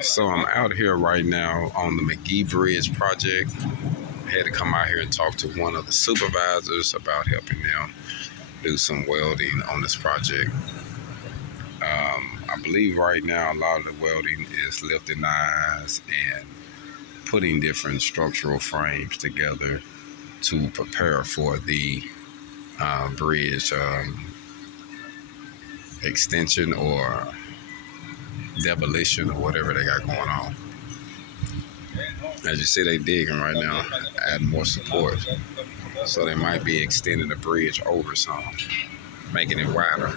So I'm out here right now on the McGee Bridge project. I had to come out here and talk to one of the supervisors about helping them do some welding on this project. I believe right now a lot of the welding is lifting eyes and putting different structural frames together to prepare for the bridge extension or demolition or whatever they got going on. As you see, they digging right now, adding more support. So they might be extending the bridge over some, making it wider.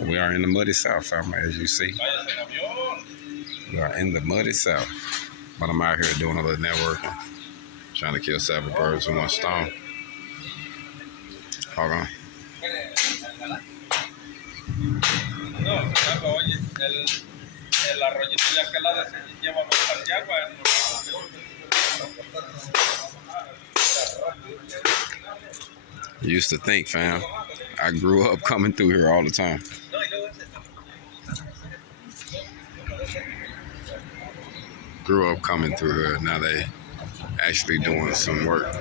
We are in the muddy south, family, as you see. We are in the muddy south. But I'm out here doing a little networking, trying to kill 7 birds with 1 stone. Hold on. Used to think, fam. I grew up coming through here all the time. Grew up coming through here. Now they actually doing some work.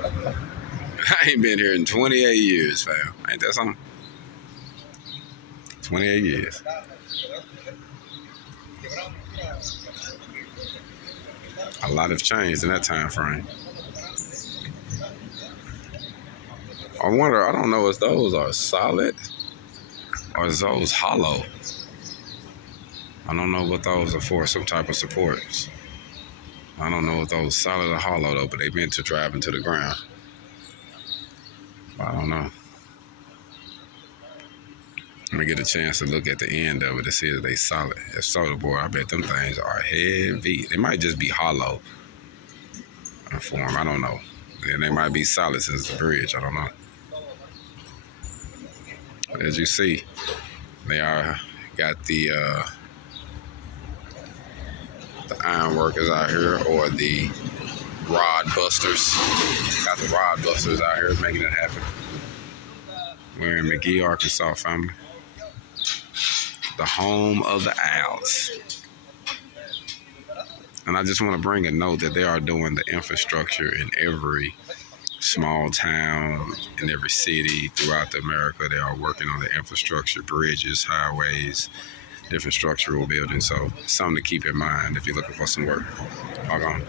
I ain't been here in 28 years, fam. Ain't that something? 28 years. A lot have changed in that time frame. I wonder, I don't know if those are solid or is those hollow. I don't know what those are for, some type of supports. I don't know if those solid or hollow though, but they've been to drive into the ground. I don't know. I'm gonna get a chance to look at the end of it to see if they solid. If so, boy, I bet them things are heavy. They might just be hollow in form. I don't know. And they might be solid since the bridge. I don't know. As you see, they are got the iron workers out here, or the rod busters. Got the rod busters out here making it happen. We're in McGee, Arkansas, family. The home of the Owls. And I just want to bring a note that they are doing the infrastructure in every small town, in every city throughout America. They are working on the infrastructure, bridges, highways, different structural buildings. So something to keep in mind if you're looking for some work. Log on.